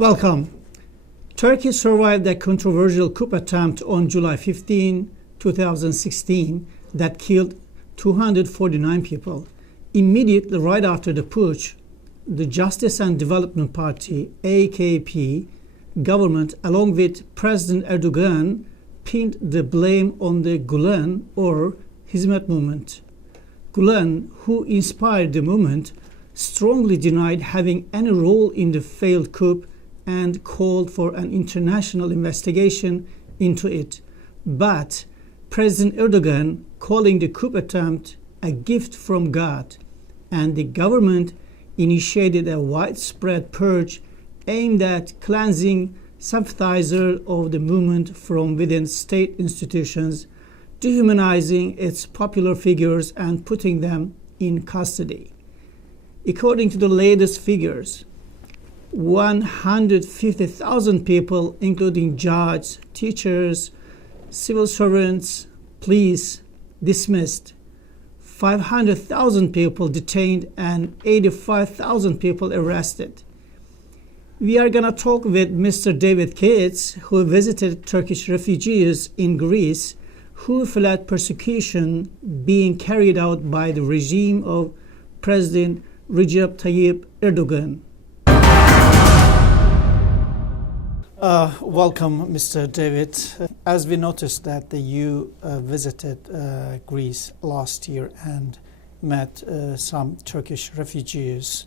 Welcome. Turkey survived a controversial coup attempt on July 15, 2016 that killed 249 people. Immediately right after the putsch, the Justice and Development Party, AKP, government, along with President Erdoğan, pinned the blame on the Gülen or Hizmet movement. Gülen, who inspired the movement, strongly denied having any role in the failed coup and called for an international investigation into it. But President Erdoğan, calling the coup attempt a gift from God, and the government initiated a widespread purge aimed at cleansing sympathizers of the movement from within state institutions, dehumanizing its popular figures and putting them in custody. According to the latest figures, 150,000 people, including judges, teachers, civil servants, police, dismissed, 500,000 people detained, and 85,000 people arrested. We are going to talk with Mr. David Kitz, who visited Turkish refugees in Greece who fled persecution being carried out by the regime of President Recep Tayyip Erdoğan. Welcome, Mr. David. As we noticed that you visited Greece last year and met some Turkish refugees,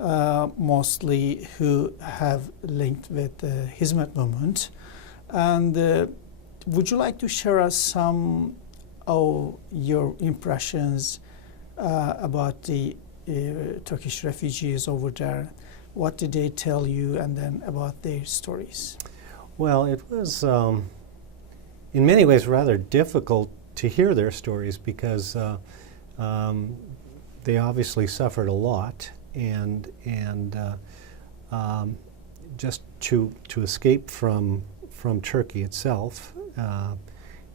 mostly who have linked with the Hizmet movement. And would you like to share us some of your impressions about the Turkish refugees over there? What did they tell you, and then about their stories? Well, it was in many ways rather difficult to hear their stories because they obviously suffered a lot, and just to escape from Turkey itself.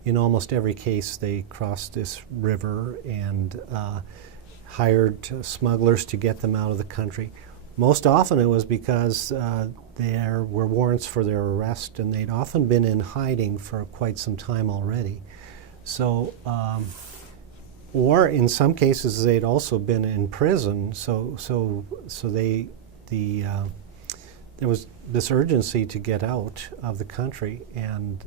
In almost every case, they crossed this river and hired smugglers to get them out of the country. Most often it was because there were warrants for their arrest, and they'd often been in hiding for quite some time already. So, or in some cases they'd also been in prison. So there was this urgency to get out of the country, and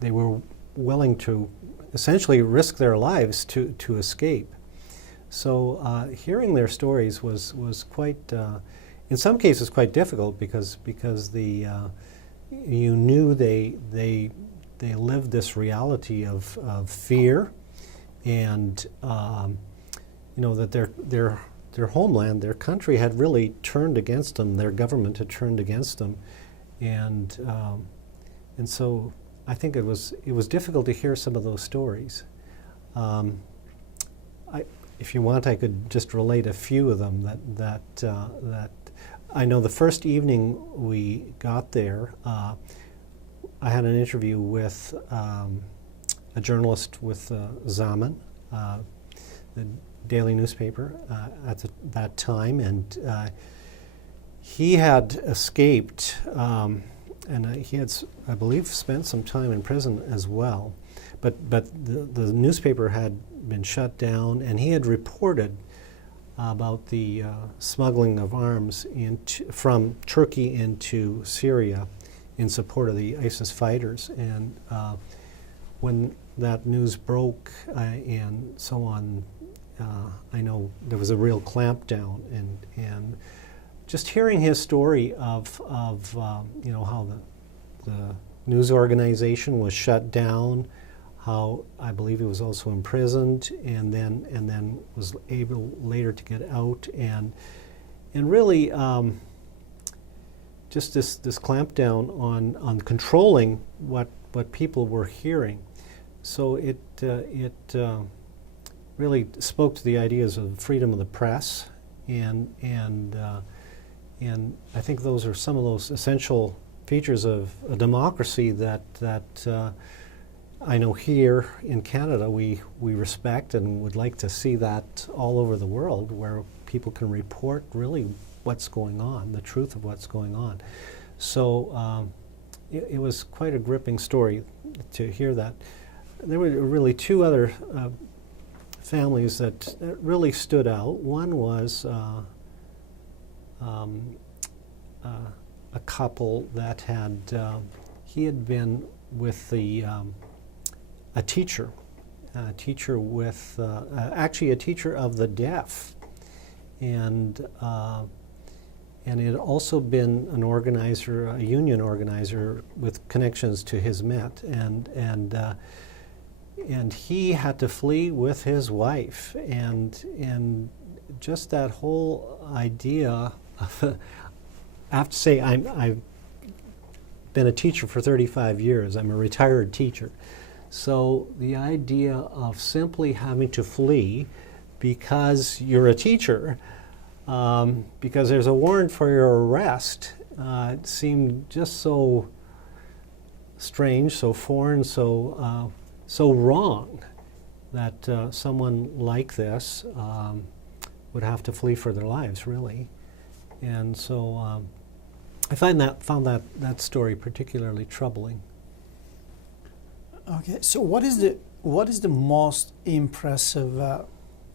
they were willing to essentially risk their lives to escape. So hearing their stories was quite, in some cases, quite difficult because you knew they lived this reality of fear, and that their homeland, their country, had really turned against them. Their government had turned against them, and so I think it was difficult to hear some of those stories. If you want, I could just relate a few of them that I know. The first evening we got there, I had an interview with a journalist with Zaman, the daily newspaper at that time, and he had escaped, and he had, I believe, spent some time in prison as well. But the newspaper had been shut down, and he had reported about the smuggling of arms from Turkey into Syria in support of the ISIS fighters. And when that news broke and so on, I know there was a real clampdown, and just hearing his story of how the news organization was shut down, how I believe he was also imprisoned, and then was able later to get out, and really just this clampdown on controlling what people were hearing. So it really spoke to the ideas of freedom of the press, and I think those are some of those essential features of a democracy that I know here in Canada we respect and would like to see that all over the world, where people can report really what's going on, the truth of what's going on. So it was quite a gripping story to hear that. There were really two other families that really stood out. One was a couple that had, he had been with a teacher with, actually a teacher of the deaf. And he had also been an organizer, a union organizer with connections to Hizmet. And he had to flee with his wife. And just that whole idea of, I have to say, I've been a teacher for 35 years. I'm a retired teacher. So the idea of simply having to flee because you're a teacher, because there's a warrant for your arrest, it seemed just so strange, so foreign, so wrong that someone like this would have to flee for their lives, really. And so I found that story particularly troubling. Okay, so what is the most impressive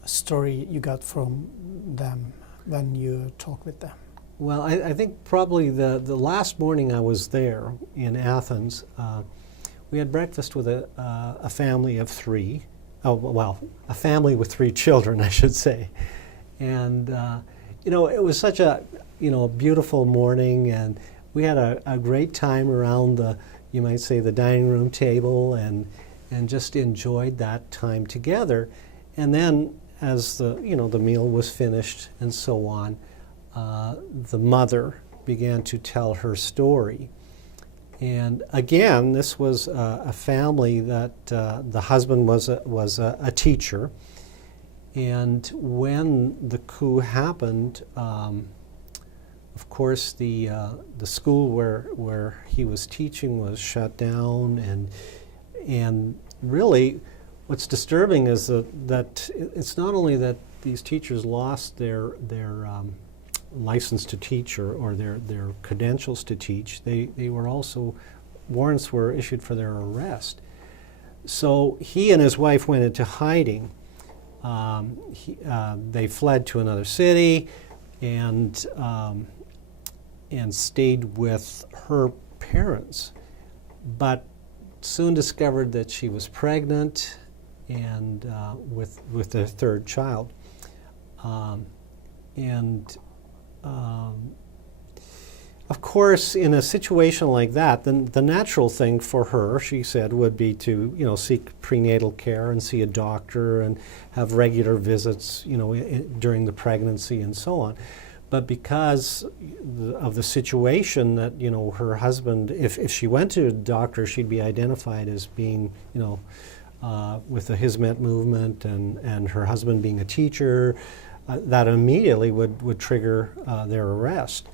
story you got from them when you talk with them? Well, I think probably the last morning I was there in Athens, we had breakfast with a family of three. Oh, well, a family with three children, I should say. And, it was such a beautiful morning, and we had a great time around you might say, the dining room table, and just enjoyed that time together. And then as the meal was finished and so on, the mother began to tell her story. And again, this was a family that the husband was a teacher. And when the coup happened, of course, the school where he was teaching was shut down, and really, what's disturbing is that it's not only that these teachers lost their license to teach or their credentials to teach. They were also, warrants were issued for their arrest. So he and his wife went into hiding. They fled to another city and stayed with her parents, but soon discovered that she was pregnant and with their third child. Of course, in a situation like that, then the natural thing for her, she said, would be to seek prenatal care and see a doctor and have regular visits during the pregnancy and so on. But because of the situation that her husband, if she went to a doctor, she'd be identified as being with the Hizmet movement, and her husband being a teacher, that immediately would trigger their arrest.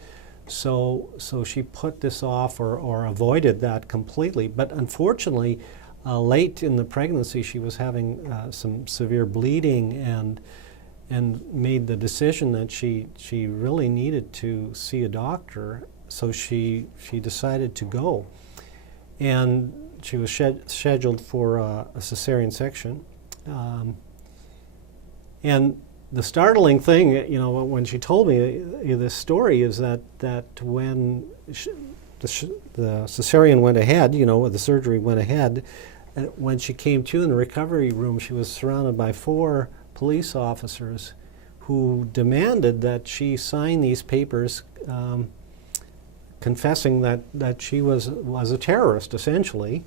So she put this off or avoided that completely. But unfortunately, late in the pregnancy, she was having some severe bleeding and made the decision that she really needed to see a doctor. So she decided to go. And she was scheduled for a cesarean section. And the startling thing, when she told me this story, is that when the cesarean went ahead, the surgery went ahead, and when she came to in the recovery room, she was surrounded by 4 police officers who demanded that she sign these papers confessing that she was a terrorist, essentially,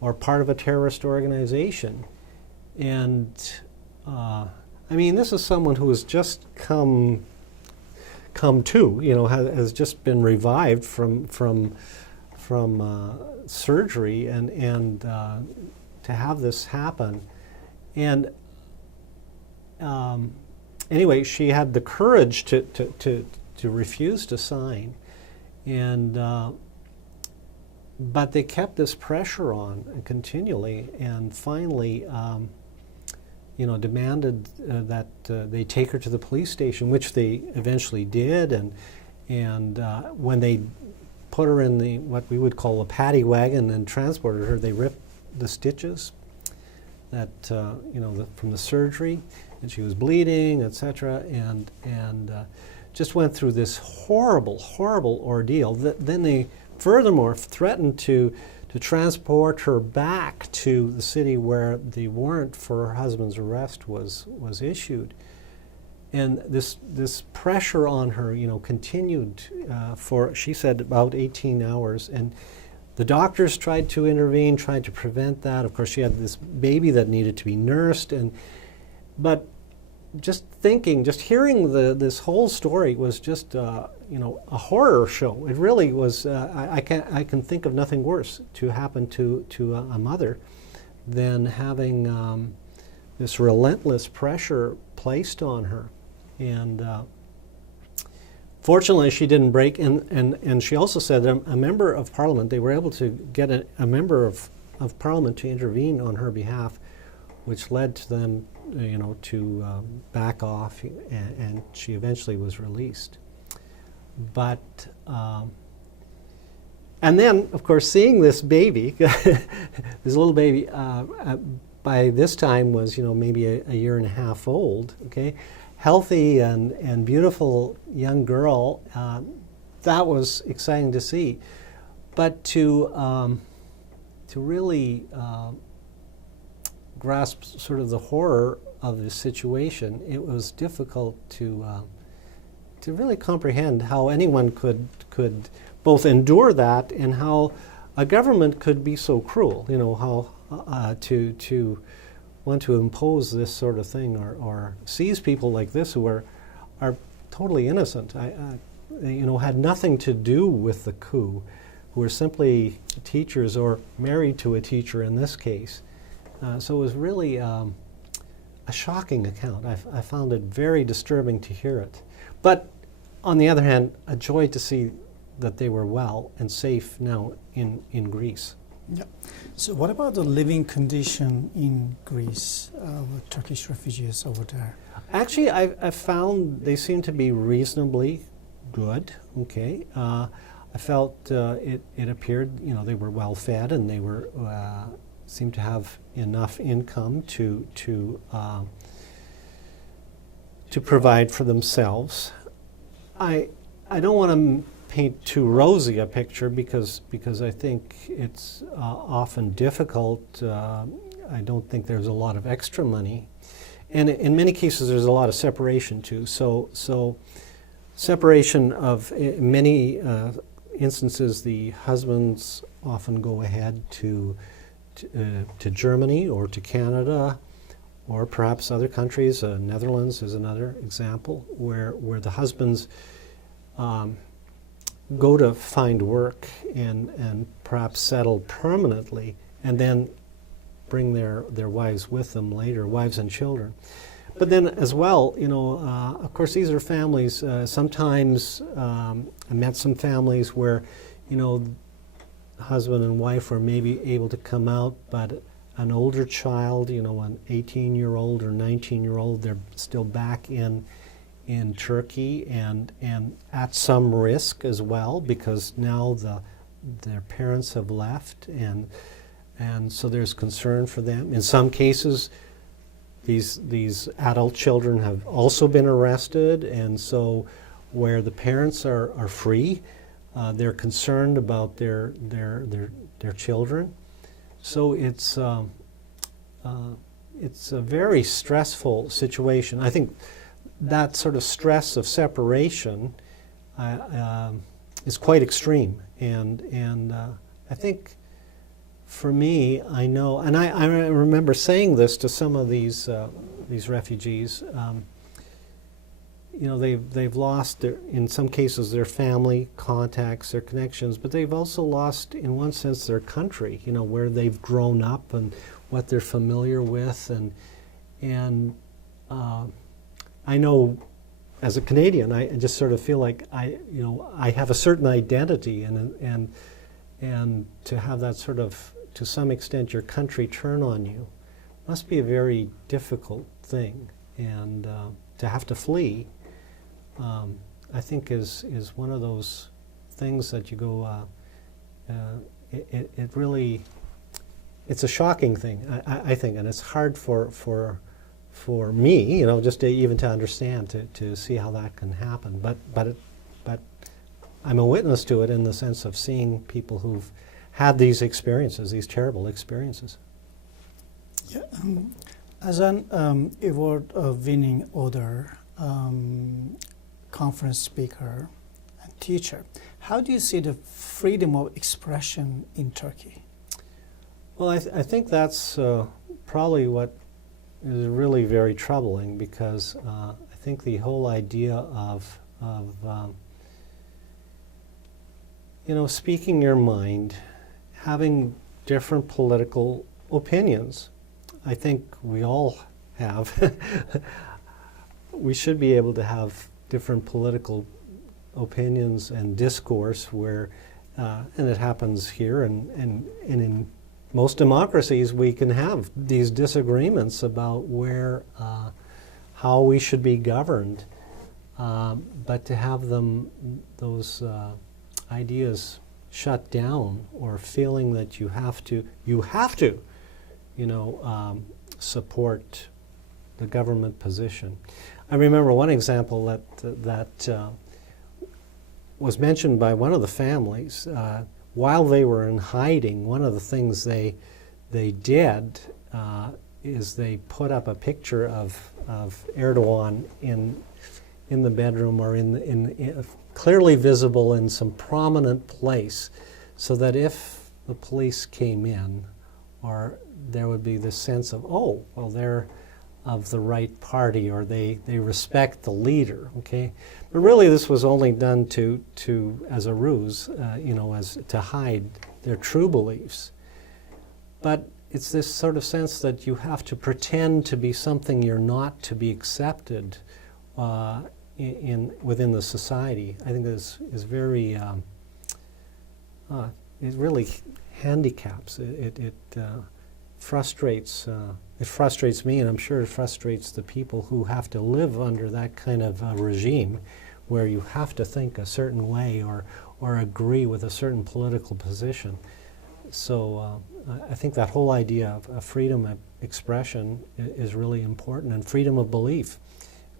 or part of a terrorist organization. And this is someone who has just come to, has just been revived from surgery, and to have this happen. And anyway, she had the courage to refuse to sign, but they kept this pressure on continually, and finally, demanded that they take her to the police station, which they eventually did, and when they put her in what we would call a paddy wagon and transported her, they ripped the stitches that from the surgery, and she was bleeding, etc., and just went through this horrible ordeal. Then they furthermore threatened to transport her back to the city where the warrant for her husband's arrest was issued. And this pressure on her, continued for, she said, about 18 hours. And the doctors tried to intervene, tried to prevent that. Of course, she had this baby that needed to be nursed. But just hearing this whole story was just, a horror show. It really was. I can think of nothing worse to happen to a mother than having this relentless pressure placed on her. And fortunately, she didn't break. And she also said that a member of Parliament, they were able to get a member of Parliament to intervene on her behalf, which led to them, to back off, and she eventually was released. But and then, of course, seeing this baby, this little baby, by this time was maybe a year and a half old. Okay, healthy and beautiful young girl. That was exciting to see, but to really grasp sort of the horror of the situation, it was difficult to really comprehend how anyone could both endure that and how a government could be so cruel. How to want to impose this sort of thing or seize people like this who are totally innocent. Had nothing to do with the coup, who were simply teachers or married to a teacher in this case. So it was really a shocking account. I found it very disturbing to hear it. But on the other hand, a joy to see that they were well and safe now in Greece. Yeah. So what about the living condition in Greece with Turkish refugees over there? Actually, I found they seem to be reasonably good. Okay. I felt it appeared, they were well fed and they were seemed to have enough income to provide for themselves. I don't want to paint too rosy a picture because I think it's often difficult. I don't think there's a lot of extra money, and in many cases there's a lot of separation too. So separation of many instances, the husbands often go ahead to Germany or to Canada, or perhaps other countries. Netherlands is another example where the husbands go to find work and perhaps settle permanently, and then bring their wives with them later, wives and children. But then as well, of course, these are families. Sometimes I met some families where, husband and wife were maybe able to come out, but an older child, an 18-year-old or 19-year-old, they're still back in Turkey and at some risk as well, because now their parents have left, and so there's concern for them. In some cases, these adult children have also been arrested, and so where the parents are free, they're concerned about their children. So it's a very stressful situation. I think that sort of stress of separation is quite extreme, and I think for me, I know, and I remember saying this to some of these refugees. They've lost in some cases their family contacts, their connections, but they've also lost, in one sense, their country. Where they've grown up and what they're familiar with, and I know, as a Canadian, I just sort of feel like I have a certain identity, and to have that sort of, to some extent, your country turn on you, must be a very difficult thing, and to have to flee, I think is one of those things that you go. It really, it's a shocking thing, I think, and it's hard for me, just even to understand, to see how that can happen. But I'm a witness to it in the sense of seeing people who've had these experiences, these terrible experiences. Yeah, as an award-winning author, conference speaker, and teacher, how do you see the freedom of expression in Turkey? Well, I think that's probably what is really very troubling, because I think the whole idea of speaking your mind, having different political opinions, I think we all have. We should be able to have different political opinions and discourse where, and it happens here and in most democracies, we can have these disagreements about how we should be governed, but to have those ideas shut down, or feeling that you have to, support the government position. I remember one example that was mentioned by one of the families. While they were in hiding, one of the things they did is they put up a picture of Erdoğan in the bedroom, or in clearly visible in some prominent place, so that if the police came in, or there would be this sense of, oh, well, they're of the right party, or they respect the leader. Okay, but really this was only done to as a ruse, as to hide their true beliefs. But it's this sort of sense that you have to pretend to be something you're not to be accepted within the society. I think is very it really handicaps it. Frustrates. It frustrates me, and I'm sure it frustrates the people who have to live under that kind of regime, where you have to think a certain way or agree with a certain political position. So I think that whole idea of freedom of expression is really important, and freedom of belief,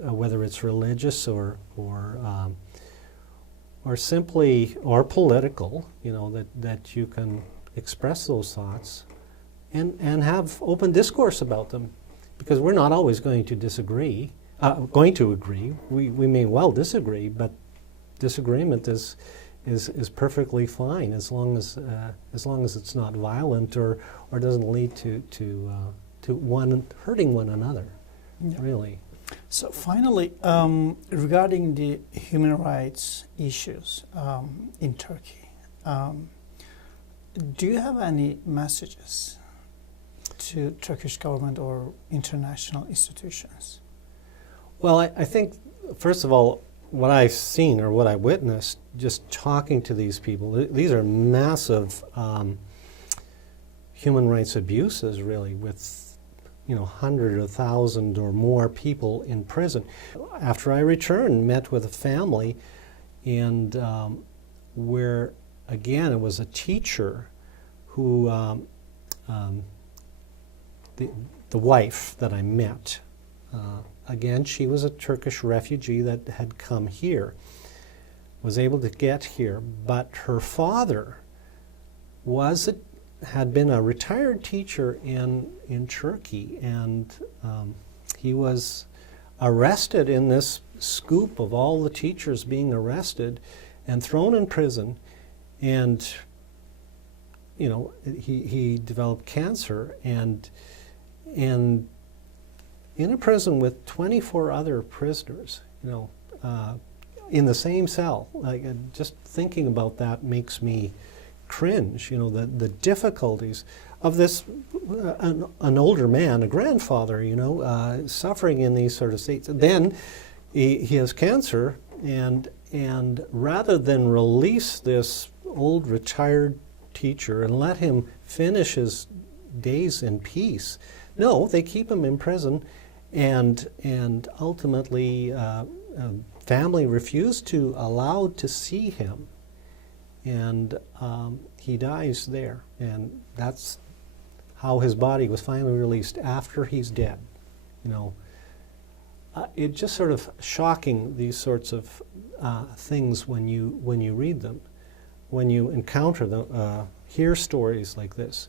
whether it's religious or simply or political. That you can express those thoughts. And have open discourse about them, because we're not always going to agree. We may well disagree, but disagreement is perfectly fine as long as it's not violent or doesn't lead to one hurting one another. Yeah. Really. So finally, regarding the human rights issues in Turkey, do you have any messages to Turkish government or international institutions? Well, I think, first of all, what I've seen or what I witnessed just talking to these people, these are massive human rights abuses, really, with 100 or 1,000 or more people in prison. After I returned, met with a family, and where, again, it was a teacher who the wife that I met, again, she was a Turkish refugee that had come here, was able to get here, but her father had been a retired teacher in Turkey, and he was arrested in this scoop of all the teachers being arrested and thrown in prison, and he developed cancer, and in a prison with 24 other prisoners, in the same cell. Just thinking about that makes me cringe. The difficulties of this, an older man, a grandfather, suffering in these sort of states. Then he has cancer, and rather than release this old retired teacher and let him finish his days in peace, No, they keep him in prison, and ultimately family refused to allow to see him, and he dies there, and that's how his body was finally released after he's dead. You know, it's just sort of shocking, these sorts of things when you read them, when you encounter them, hear stories like this.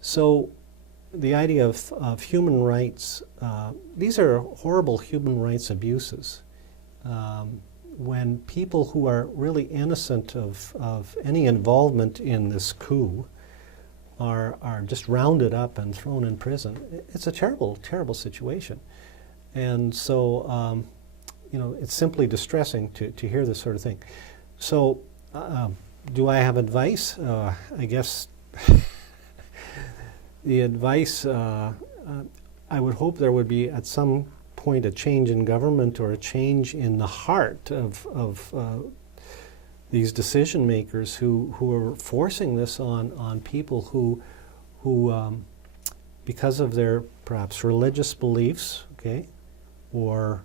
So the idea of human rights, these are horrible human rights abuses. When people who are really innocent of any involvement in this coup are just rounded up and thrown in prison, it's a terrible, terrible situation. And so, you know, it's simply distressing to hear this sort of thing. So, do I have advice? I guess the advice, I would hope there would be at some point a change in government or a change in the heart of these decision makers who are forcing this on people who because of their perhaps religious beliefs, okay, or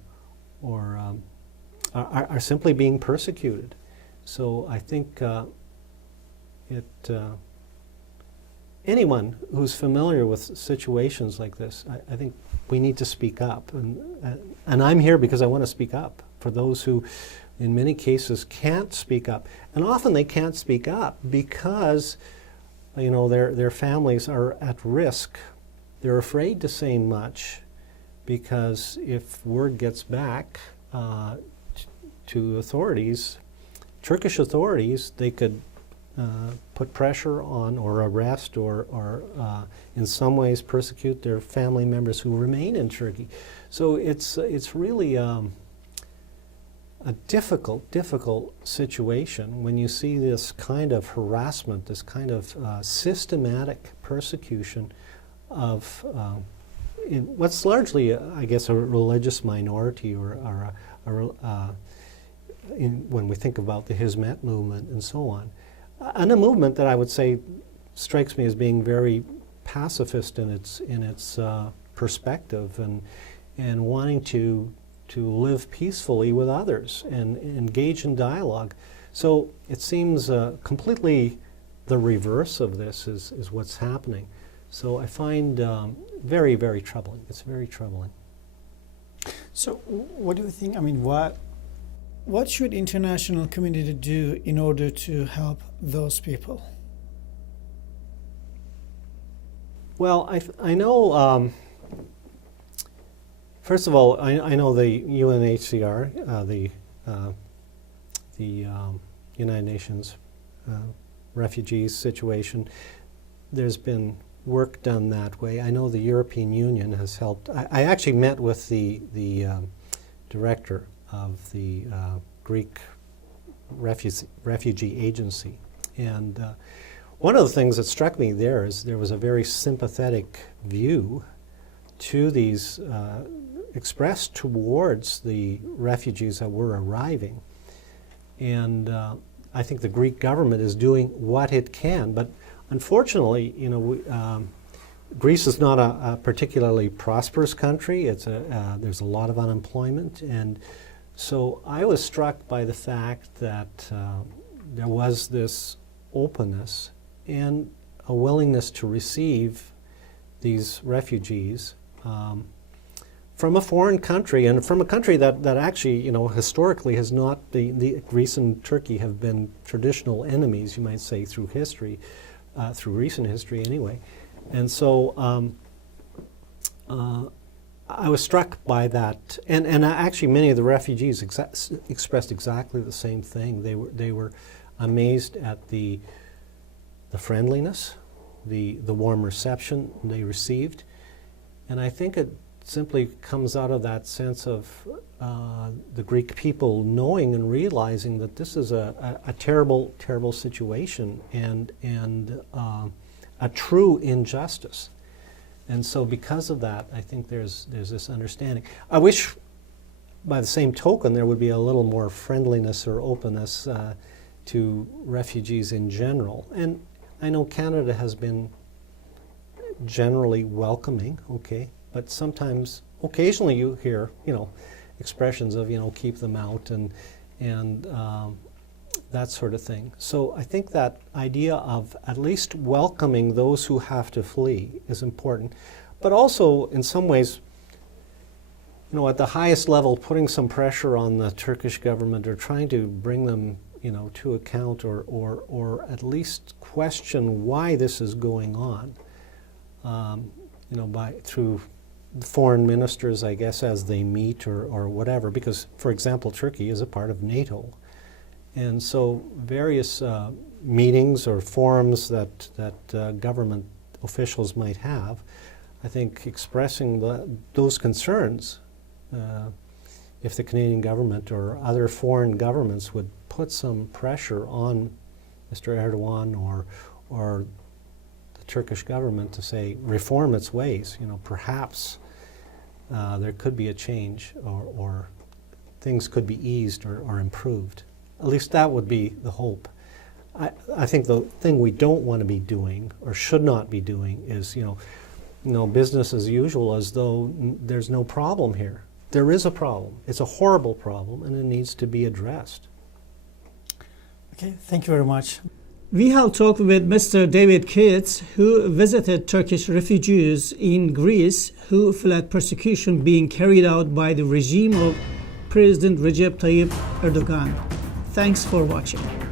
are simply being persecuted. So I think anyone who's familiar with situations like this, I think we need to speak up, and I'm here because I want to speak up for those who in many cases can't speak up, and often they can't speak up because, you know, their families are at risk. They're afraid to say much because if word gets back to authorities, Turkish authorities, they could put pressure on or arrest or in some ways persecute their family members who remain in Turkey. So it's really a difficult situation when you see this kind of harassment, this kind of systematic persecution of in what's largely, I guess, a religious minority or when we think about the Hizmet movement and so on. And a movement that I would say strikes me as being very pacifist in its perspective and wanting to live peacefully with others and engage in dialogue. So it seems completely the reverse of this is what's happening. So I find very, very troubling. It's very troubling. So what do you think? I mean, what should international community do in order to help those people? Well, I know, first of all, I know the UNHCR, the United Nations refugees situation. There's been work done that way. I know the European Union has helped. I actually met with the director of the Greek refugee agency, and one of the things that struck me there is there was a very sympathetic view to these expressed towards the refugees that were arriving, and I think the Greek government is doing what it can, but unfortunately, you know, Greece is not a particularly prosperous country. There's a lot of unemployment, and so I was struck by the fact that there was this openness and a willingness to receive these refugees from a foreign country, and from a country that actually, you know, historically has not, the Greece and Turkey have been traditional enemies, you might say, through history, through recent history anyway. And so I was struck by that, and actually many of the refugees expressed exactly the same thing. They were amazed at the friendliness, the warm reception they received, and I think it simply comes out of that sense of the Greek people knowing and realizing that this is a terrible, terrible situation and a true injustice. And so because of that, I think there's this understanding. I wish, by the same token, there would be a little more friendliness or openness to refugees in general. And I know Canada has been generally welcoming, okay, but sometimes, occasionally you hear, expressions of, keep them out and that sort of thing. So I think that idea of at least welcoming those who have to flee is important, but also in some ways, at the highest level, putting some pressure on the Turkish government or trying to bring them, to account or at least question why this is going on, through foreign ministers, I guess, as they meet or whatever, because, for example, Turkey is a part of NATO. And so various meetings or forums that government officials might have, I think expressing those concerns, if the Canadian government or other foreign governments would put some pressure on Mr. Erdoğan or the Turkish government to say reform its ways, perhaps there could be a change or things could be eased or improved. At least that would be the hope. I think the thing we don't want to be doing or should not be doing is, business as usual, as though there's no problem here. There is a problem. It's a horrible problem, and it needs to be addressed. Okay, thank you very much. We have talked with Mr. David Kitz, who visited Turkish refugees in Greece who fled persecution being carried out by the regime of President Recep Tayyip Erdoğan. Thanks for watching.